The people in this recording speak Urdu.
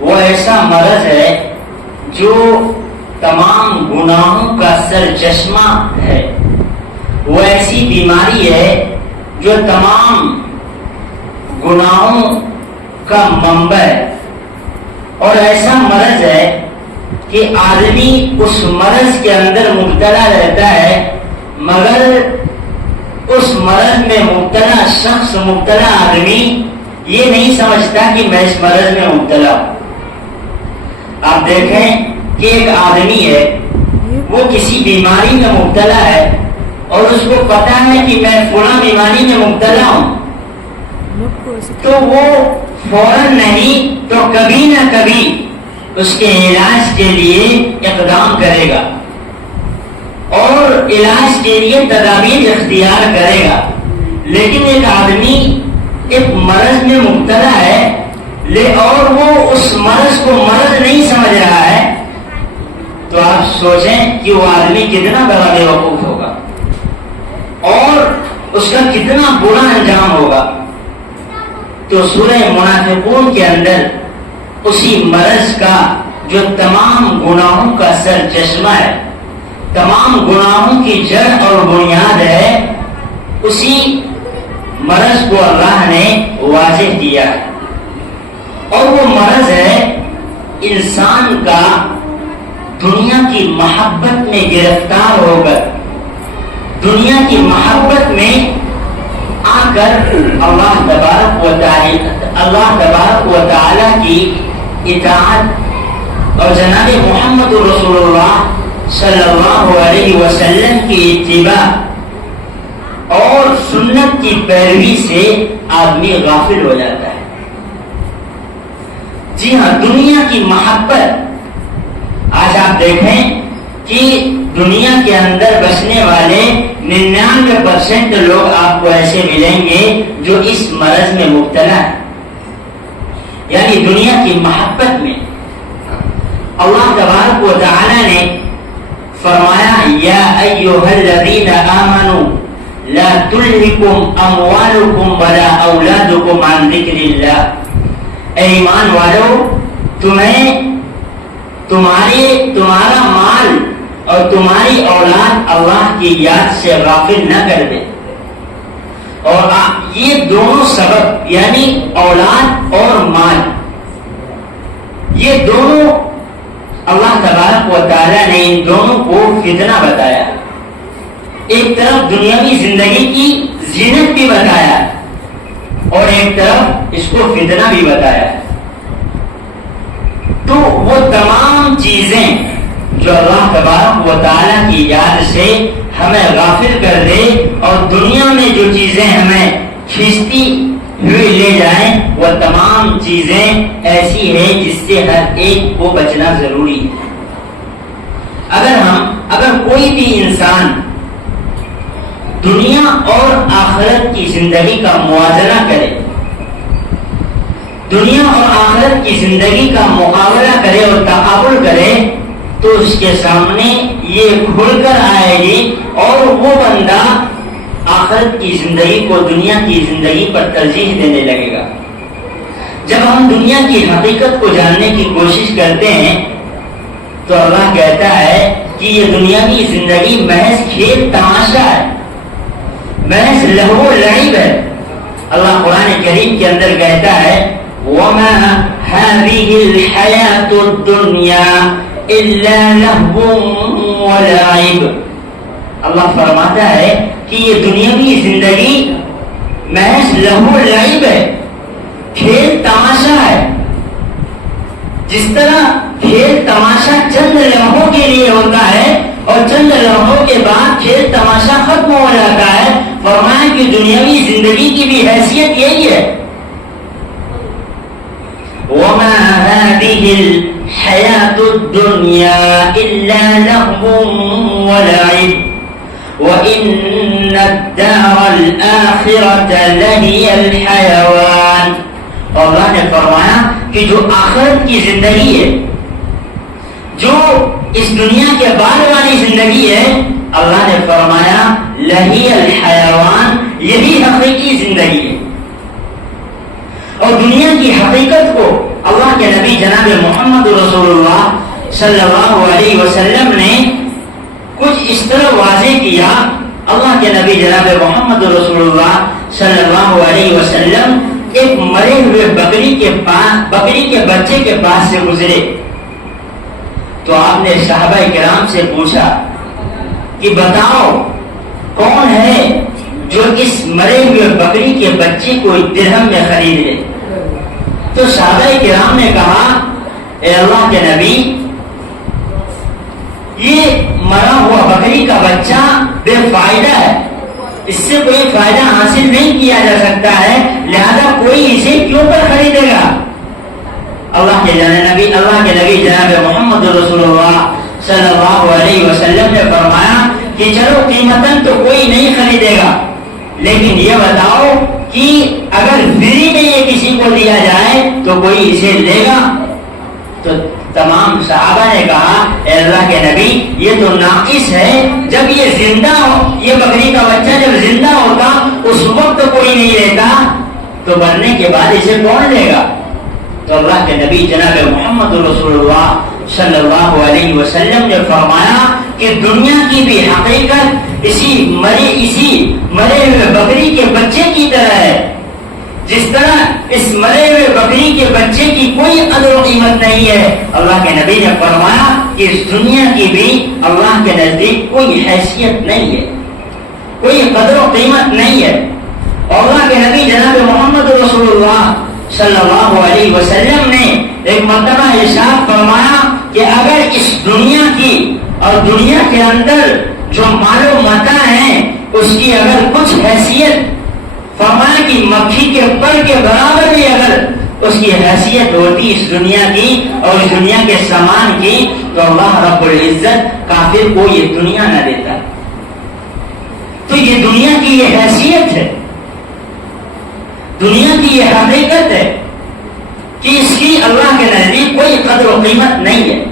وہ ایسا مرض ہے جو تمام گناہوں کا سرچشمہ ہے، وہ ایسی بیماری ہے جو تمام گناہوں کا منبع ہے، اور ایسا مرض ہے کہ آدمی اس مرض کے اندر مبتلا رہتا ہے، مگر اس مرض میں مبتلا شخص، مبتلا آدمی یہ نہیں سمجھتا کہ میں اس مرض میں مبتلا ہوں۔ آپ دیکھیں کہ ایک آدمی ہے، وہ کسی بیماری میں مبتلا ہے اور اس کو پتا ہے کہ میں فلاں بیماری میں مبتلا ہوں، تو وہ فوراً نہیں تو کبھی نہ کبھی اس کے علاج کے لیے اقدام کرے گا اور علاج کے لیے تدابیر اختیار کرے گا۔ لیکن ایک آدمی ایک مرض میں مبتلا ہے اور وہ اس مرض کو مرض نہیں سمجھ رہا ہے، تو آپ سوچیں کہ وہ آدمی کتنا بڑا بیوقوف ہوگا اور اس کا کتنا برا انجام ہوگا۔ تو سورہ منافقون کے اندر اسی مرض کا جو تمام گناہوں کا سرچشمہ ہے، تمام گناہوں کی جڑ اور بنیاد ہے، اسی مرض کو اللہ نے واضح کیا ہے، اور وہ مرض ہے انسان کا دنیا کی محبت میں گرفتار ہو کر، دنیا کی محبت میں آ کر اللہ تبارک و تعالی کی اطاعت اور جناب محمد رسول اللہ صلی اللہ علیہ وسلم کی اتباع اور سنت کی پیروی سے آدمی غافل ہو جاتا ہے۔ جی ہاں، دنیا کی محبت، آج آپ دیکھیں کہ دنیا کے اندر بسنے والے 99% لوگ آپ کو ایسے ملیں گے جو اس مرض میں مبتلا ہے، یعنی دنیا کی محبت میں۔ اللہ تبارک و تعالی نے فرمایا یا ایھا الذین آمنوا لا تلہکم اموالکم ولا اولادکم عن ذکر اللہ، اے ایمان والو، تمہارا مال اور تمہاری اولاد اللہ کی یاد سے غافل نہ کر دے۔ اور یہ دونوں سبب، یعنی اولاد اور مال، یہ دونوں اللہ تبارک و تعالیٰ نے ان دونوں کو فتنہ بتایا۔ ایک طرف دنیاوی زندگی کی زینت بھی بتایا اور ایک طرف اس کو فتنہ بھی بتایا۔ تو وہ تمام چیزیں جو اللہ تبارک و تعالیٰ کی یاد سے ہمیں غافل کر دے اور دنیا میں جو چیزیں ہمیں کھینچتی ہوئی لے جائیں، وہ تمام چیزیں ایسی ہیں جس سے ہر ایک کو بچنا ضروری ہے۔ اگر کوئی بھی انسان دنیا اور آخرت کی زندگی کا موازنہ کرے، دنیا اور آخرت کی زندگی کا مقابلہ کرے اور تقابل کرے، تو اس کے سامنے یہ کھل کر آئے گی اور وہ بندہ آخرت کی زندگی کو دنیا کی زندگی پر ترجیح دینے لگے گا۔ جب ہم دنیا کی حقیقت کو جاننے کی کوشش کرتے ہیں تو اللہ کہتا ہے کہ یہ دنیاوی زندگی محض کھیل تماشا ہے، محض لہو و لعب ہے۔ اللہ قرآن کریم کے اندر کہتا ہے وَمَا هَذِهِ الْحَيَاةُ الدُّنْيَا إِلَّا لَهْوٌ وَلَعِبٌ۔ اللہ فرماتا ہے کہ یہ دنیاوی زندگی محض لہو و لعب ہے، کھیل تماشا ہے۔ جس طرح کھیل تماشا چند لمحوں کے لیے ہوتا ہے اور چند لمحوں کے بعد کھیل تماشا ختم ہو جاتا ہے، فرمایا کہ دنیاوی زندگی کی بھی حیثیت یہی ہے۔ وَمَا هَذِهِ الْحَيَاةُ الدُّنْيَا إِلَّا لَهْوٌ وَلَعِبٌ وَإِنَّ الدَّارَ الْآخِرَةَ لَهِيَ الْحَيَوَانُ۔ اللہ نے فرمایا کہ جو آخرت کی زندگی ہے، جو اس دنیا کے بعد والی زندگی ہے، اللہ نے فرمایا لَهِيَ الْحَيَوَانُ، یہی حقیقی زندگی ہے۔ اور دنیا کی حقیقت کو اللہ کے نبی جناب محمد رسول اللہ صلی اللہ علیہ وسلم نے کچھ اس طرح واضح کیا. اللہ کے نبی جناب محمد رسول اللہ صلی اللہ علیہ وسلم ایک مرے ہوئے بکری کے بچے کے پاس سے گزرے تو آپ نے صحابہ کرام سے پوچھا کہ بتاؤ کون ہے جو اس مرے ہوئے بکری کے بچے کو درہم میں خرید لے. تو صحابہ کرام نے کہا اے اللہ کے نبی یہ مرا ہوا بکری کا بچہ بے فائدہ ہے, اس سے کوئی فائدہ حاصل نہیں کیا جا سکتا ہے, لہذا کوئی اسے کیوں پر خریدے گا. اللہ کے نبی جناب محمد رسول اللہ صلی اللہ علیہ وسلم نے فرمایا کہ چلو قیمتاً تو کوئی نہیں خریدے گا, لیکن یہ بتاؤ کہ اگر فری میں یہ کسی کو دیا جائے تو کوئی اسے لے گا. تو تمام صحابہ نے کہا اے اللہ کے نبی یہ تو ناقص ہے, جب یہ زندہ ہو, یہ بکری کا بچہ جب زندہ ہوتا اس وقت کوئی نہیں لیتا تو مرنے کے بعد اسے کون لے گا. تو اللہ کے نبی جناب محمد رسول اللہ صلی اللہ علیہ وسلم نے فرمایا کہ دنیا کی بھی حقیقت اسی مرے ہوئے بکری کے بچے کی طرح ہے. جس طرح اس مرے ہوئے بکری کے بچے کی کوئی قدر و قیمت نہیں ہے, اللہ کے نبی نے فرمایا کہ اس دنیا کی بھی اللہ کے نزدیک کوئی حیثیت نہیں ہے, کوئی قدر و قیمت نہیں ہے. اور اللہ کے نبی جناب محمد رسول اللہ صلی اللہ علیہ وسلم نے ایک مرتبہ ارشاد فرمایا کہ اگر اس دنیا کی اور دنیا کے اندر جو مال و متاع ہیں اس کی اگر کچھ حیثیت, فرمایا کہ مکھی کے پر کے برابر بھی اگر اس کی حیثیت ہوتی اس دنیا کی اور اس دنیا کے سامان کی, تو اللہ رب العزت کافر کو یہ دنیا نہ دیتا. تو یہ دنیا کی یہ حیثیت ہے, دنیا کی یہ حقیقت ہے کہ اس کی اللہ کے نزدیک کوئی قدر و قیمت نہیں ہے.